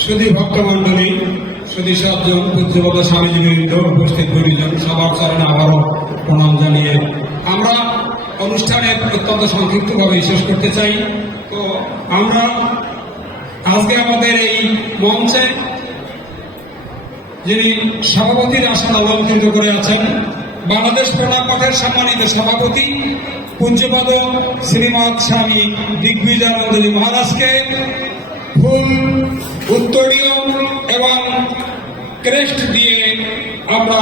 সুধী ভক্তমণ্ডলী, সুধী সজ্জন, পূজ্যপদ স্বামীজিবৃন্দ, উপস্থিত গুরুজন, সবার চরণে আবারও প্রণাম জানিয়ে আমরা অনুষ্ঠানের অত্যন্ত সংক্ষিপ্তভাবে শেষ করতে চাই। তো আমরা আজকে আমাদের এই মঞ্চে যিনি সভাপতির আসন অলঙ্কৃত করে আছেন, বাংলাদেশ প্রণাম মঠের সম্মানিত সভাপতি পূজ্যপদ শ্রীমৎ স্বামী দিগ্বিজয়ানন্দজি মহারাজকে ফুল, উত্তরীয় এবং ক্রেস্ট দিয়ে আমরা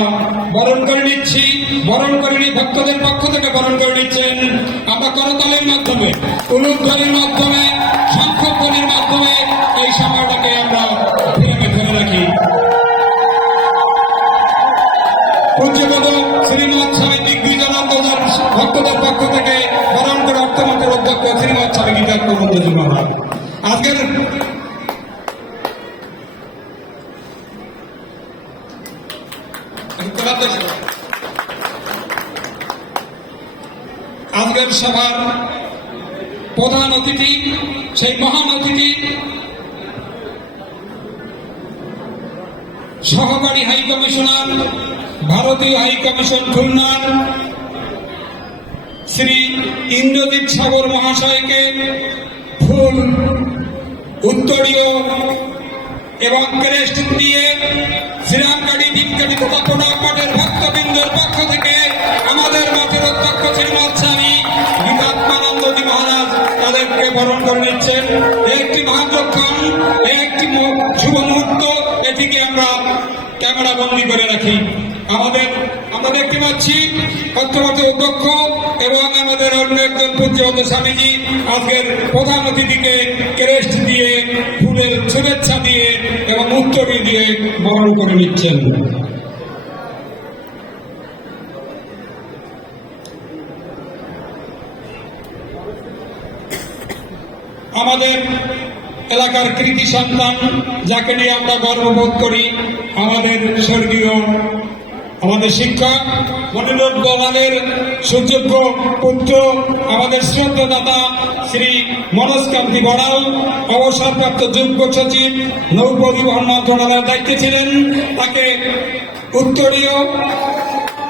বরণ করে নিচ্ছি। বরণ করে নিয়ে ভক্তদের পক্ষ থেকে বরণ করে নিচ্ছেন। আমরা করতালের মাধ্যমে, উলুধ্বনির মাধ্যমে, শঙ্খধ্বনির মাধ্যমে এই সময়টাকে আমরা ধরে রাখি। পূজ্যপদ শ্রীমৎ স্বামী দিগ্বিজয়ানন্দজি ভক্তদের পক্ষ থেকে বরণ করে অর্থমন্ত্রের অধ্যক্ষ শ্রীমৎ স্বামী গীতাত্মানন্দজি মহারাজ। আজকের সভার প্রধান অতিথি, সেই মহান অতিথি সহকারী হাই কমিশনার, ভারতীয় হাই কমিশন খুলনার শ্রী ইন্দ্রজিৎ সাগর মহাশয়কে ফুল, উত্তরীয় এবং ক্রেস্ট দিয়ে শ্রীরামকালী দীপকালী তথা প্রণাম মঠের ভক্তবৃন্দের পক্ষ থেকে আমাদের মঠের অধ্যক্ষ শ্রীমৎ স্বামী গীতাত্মানন্দজি মহারাজ তাদেরকে বরণ করে নিচ্ছেন। একটি মহাযক্ষণ, একটি শুভ মুহূর্ত, এটিকে আমরা ক্যামেরা বন্দী করে রাখি। আমরা দেখতে পাচ্ছি অর্থমন্ত্রী অধ্যক্ষ এবং আমাদের অন্য একজন পূজ্যপদ স্বামীজি আজকের প্রধান অতিথিকে ক্রেস্ট দিয়ে, ফুলের শুভেচ্ছা দিয়ে এবং উত্তরী দিয়ে বরণ করে নিচ্ছেন। আমাদের এলাকার কৃতি সন্তান, যাকে নিয়ে আমরা গর্ববোধ করি, আমাদের স্বর্গীয় আমাদের শিক্ষক মনিরুল দলালের সুযোগ্য পুত্র, আমাদের শ্রদ্ধাদাতা শ্রী মনোজকান্তি বড়াল, অবসরপ্রাপ্ত যুগ্ম সচিব, নৌ পরিবহন মন্ত্রণালয়ের দায়িত্বে ছিলেন। তাকে উত্তরীয়,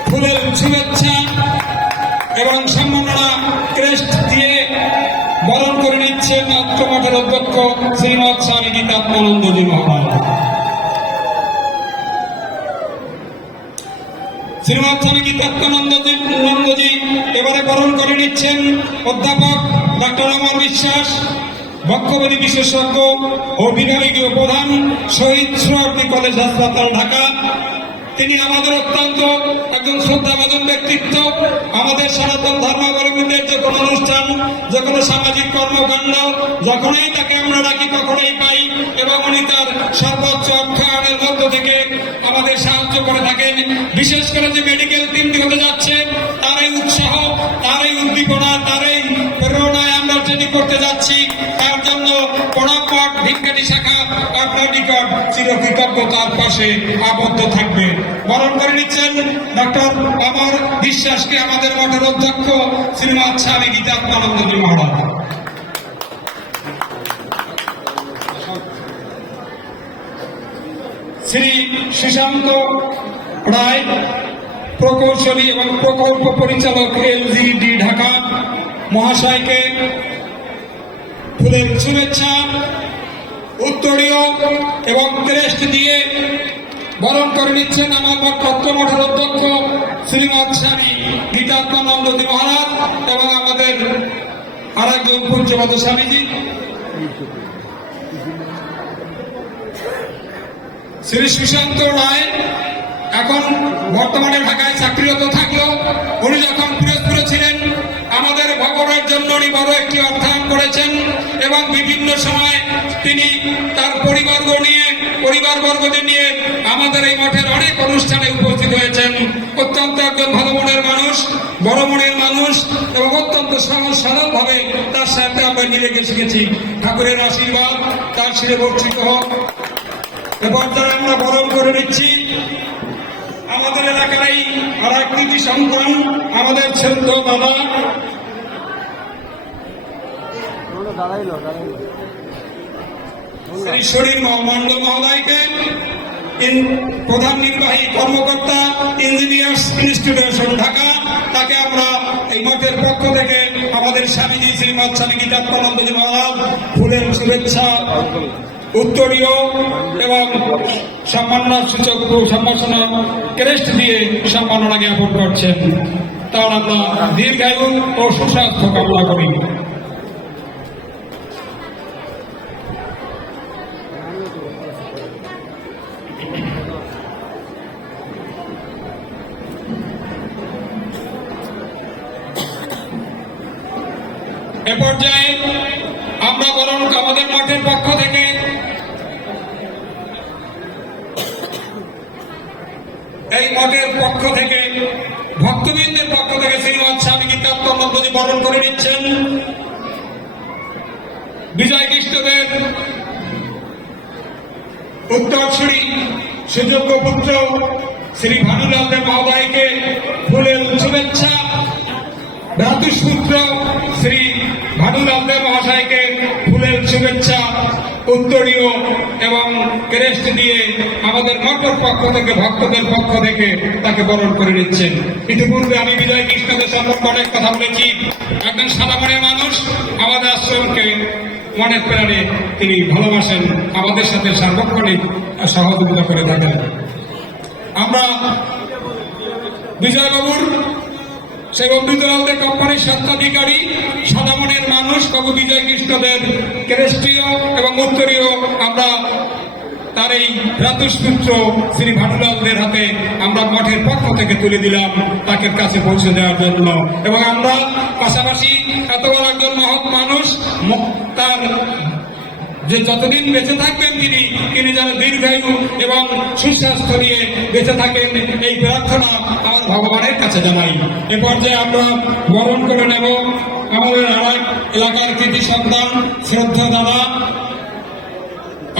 ফুলের শুভেচ্ছা এবং সম্মাননা ক্রেস্ট দিয়ে বরণ করে নিচ্ছেন অর্থমঠের অধ্যক্ষ শ্রীমৎ স্বামী গীতাত্মানন্দজি মহারাজ। শ্রীমৎ স্বামী গীতাত্মানন্দজি এবারে বরণ করে নিচ্ছেন অধ্যাপক ডক্টর অমর বিশ্বাস, বক্ষব্যাধি বিশেষজ্ঞ ও বিভাগীয় প্রধান, শহীদ সোহরাওয়ার্দী কলেজ হাসপাতাল, ঢাকা। তিনি আমাদের অত্যন্ত একজন শ্রদ্ধাভাজন ব্যক্তিত্ব। আমাদের সনাতন ধর্মাবলম্বীদের যে কোনো অনুষ্ঠান, যে কোনো সামাজিক কর্মকাণ্ড যখনই তাকে আমরা ডাকি তখনই পাই এবং উনি তার সর্বোচ্চ অক্ষায়নের মধ্য থেকে আমাদের সাহায্য করে থাকেন। বিশেষ করে যে মেডিকেল টিমটি হতে যাচ্ছে, তার এই উৎসাহ, তার এই উদ্দীপনা, তার এই প্রেরণায় আমরা যেটি করতে যাচ্ছি, তার জন্য প্রণাম মঠ ভিক্ষাটি শাখা আপনার নিকট চিরকৃতজ্ঞতার পাশে আবদ্ধ থাকবে। বরণ করে নিচ্ছেন ডক্টর অমর বিশ্বাসকে আমাদের মঠের অধ্যক্ষ শ্রীমৎ স্বামী গীতাত্মানন্দজি মহারাজ। শ্রী সুশান্ত রায়, প্রকৌশলী এবং প্রকল্প পরিচালক, LGD ঢাকা মহাশয়কে ফুলের শুভেচ্ছা, উত্তরীয় এবং ক্রেস্ট দিয়ে বরণ করে নিচ্ছেন আমার অর্থমঠের অধ্যক্ষ শ্রীমৎ স্বামী গীতাত্মানন্দজি মহারাজ এবং আমাদের আর একজন পূজ্যপদ স্বামীজি শ্রী সুশান্ত রায়। এখন বর্তমানে ঢাকায় চাকরিরত থাকলেও উনি যখন পিরোজপুরে ছিলেন, আমাদের ভবনের জন্য উনি বড় একটি অর্থায়ন করেছেন এবং বিভিন্ন সময় তিনি তার পরিবারবর্গদের নিয়ে আমাদের এই মঠের অনেক অনুষ্ঠানে উপস্থিত হয়েছেন। অত্যন্ত একজন ভালো মনের মানুষ, বড় মনের মানুষ এবং অত্যন্ত সহজ সরল ভাবে তার সাথে আমরা নিজেকে শিখেছি। ঠাকুরের আশীর্বাদ তার শিরে বর্ষিত হোক। এবার যারা আমরা বরণ করে নিচ্ছি আমাদের এলাকার এই আর এক কৃতি সন্তান, আমাদের ছেলে দাদা শ্রী শরীর মন্ডল মহোদয়কে, প্রধান নির্বাহী কর্মকর্তা, ইঞ্জিনিয়ার্স ইনস্টিটিউশন ঢাকা, তাকে আমরা এই মঠের পক্ষ থেকে আমাদের স্বামীজি শ্রীমৎ স্বামী গীতাত্মানন্দজি মহারাজ ফুলের শুভেচ্ছা, উত্তরীয় এবং সম্মাননা সূচক সম্ভাষণা ক্রেস্ট দিয়ে সম্মাননা জ্ঞাপন করছেন। তার আমরা দীর্ঘায়ু ও সুস্বাস্থ্য কামনা করি। এ পর্যায়ে আমরা বরং আমাদের মঠের পক্ষ থেকে এই মঠের পক্ষ থেকে ভক্তবৃন্দের পক্ষ থেকে শ্রীমৎ স্বামী গীতাত্মানন্দজি বরণ করে নিচ্ছেন বিজয় কৃষ্ণদেব উত্তরসূরি সুযোগ্য পুত্র শ্রী ভানুলাল দেব মহোদয়কে ফুলের শুভেচ্ছা, ভ্রাতুষ্পুত্র শ্রী ভানুলাল দেব মহাশয়কে ফুলের শুভেচ্ছা, উত্তরীয় এবং ক্রেস্ট দিয়ে আমাদের মঠের পক্ষ থেকে ভক্তদের পক্ষ থেকে তাকে বরণ করে নিচ্ছেন। ইতিপূর্বে আমি বিজয় কৃষ্ণদের সম্পর্কে অনেক কথা বলেছি। একজন সাদামনের মানুষ, আমাদের আশ্রমকে মনের প্রাণে তিনি ভালোবাসেন, আমাদের সাথে সার্বক্ষণিক সহযোগিতা করে থাকেন। আমরা বিজয়বাবুর সেই অমৃতলালদের কোম্পানির স্বত্বাধিকারী সাদামনের মানুষ কবি বিজয় কৃষ্ণদের ক্রেস্টীয় এবং উত্তরীয় আমরা তার এই ভ্রাতুষ্পুত্র শ্রী ভানুলালদের হাতে আমরা মঠের পক্ষ থেকে তুলে দিলাম তাকে কাছে পৌঁছে দেওয়ার জন্য। এবং আমরা পাশাপাশি এত বড় একজন মহৎ মানুষ, তার যে যতদিন বেঁচে থাকবেন তিনি যেন দীর্ঘায়ু এবং সুস্বাস্থ্য নিয়ে বেঁচে থাকেন, এই প্রার্থনা আমার ভগবানের কাছে জানাই। এ পর্যায়ে আমরা বরণ করে নেব আমাদের আরেক এলাকার কৃতি সন্তান শ্রদ্ধা দাদা,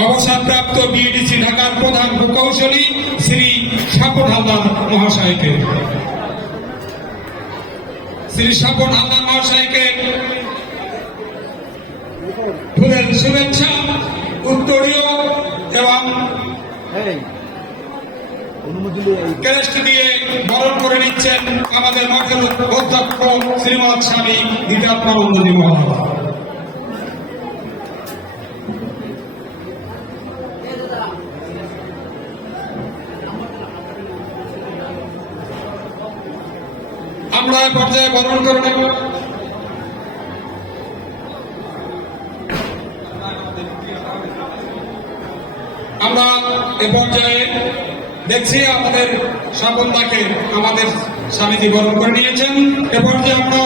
অবসরপ্রাপ্ত বিএডিসি ঢাকার প্রধান প্রকৌশলী শ্রী স্বপন হালদার মহাশয়কে। শ্রী স্বপন হালদার মহাশয়কে ফুলের শুভেচ্ছা, উত্তরীয় এবং ক্রেস্ট দিয়ে বরণ করে নিচ্ছেন আমাদের মঠের অধ্যক্ষ শ্রীমৎ স্বামী গীতাত্মানন্দজি মহারাজ। আমরা পর্যায়ে বরণ করে নেব আমরা এ পর্যায়ে দেখছি আমাদের স্বপনদাকে আমাদের স্বামীজি বরণ করে নিয়েছেন। এ পর্যায়ে আমরা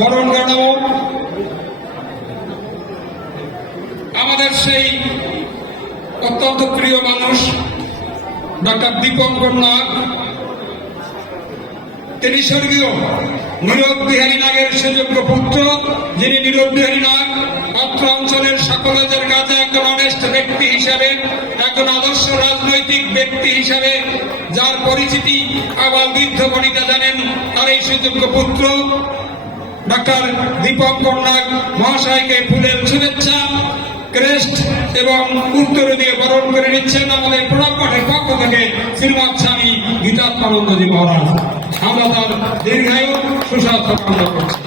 বরণ করে নেব আমাদের সেই অত্যন্ত প্রিয় মানুষ ডক্টর দীপঙ্কর নাগ। তিনি স্বর্গীয় নীরদ বিহারী নাগের সুযোগ্য পুত্র, যিনি নীরদ বিহারী নাগ অত্র অঞ্চলের সকলের কাছে একজন অনেস্ট ব্যক্তি হিসাবে, একজন আদর্শ রাজনৈতিক ব্যক্তি হিসাবে যার পরিচিতি আবার বৃদ্ধ বনিতা জানেন, তার এই সুযোগ্য পুত্র ডক্টর দীপঙ্কর নাগ মহাশয়কে ফুলের শুভেচ্ছা, ক্রেস্ট এবং উত্তর দিয়ে বরণ করে নিচ্ছেন আমাদের প্রণব মঠের পক্ষ থেকে শ্রীমৎ স্বামী গীতাত্মানন্দজি মহারাজ। আমরা তার দীর্ঘায়ু সুস্বাস্থ্য কামনা করছি।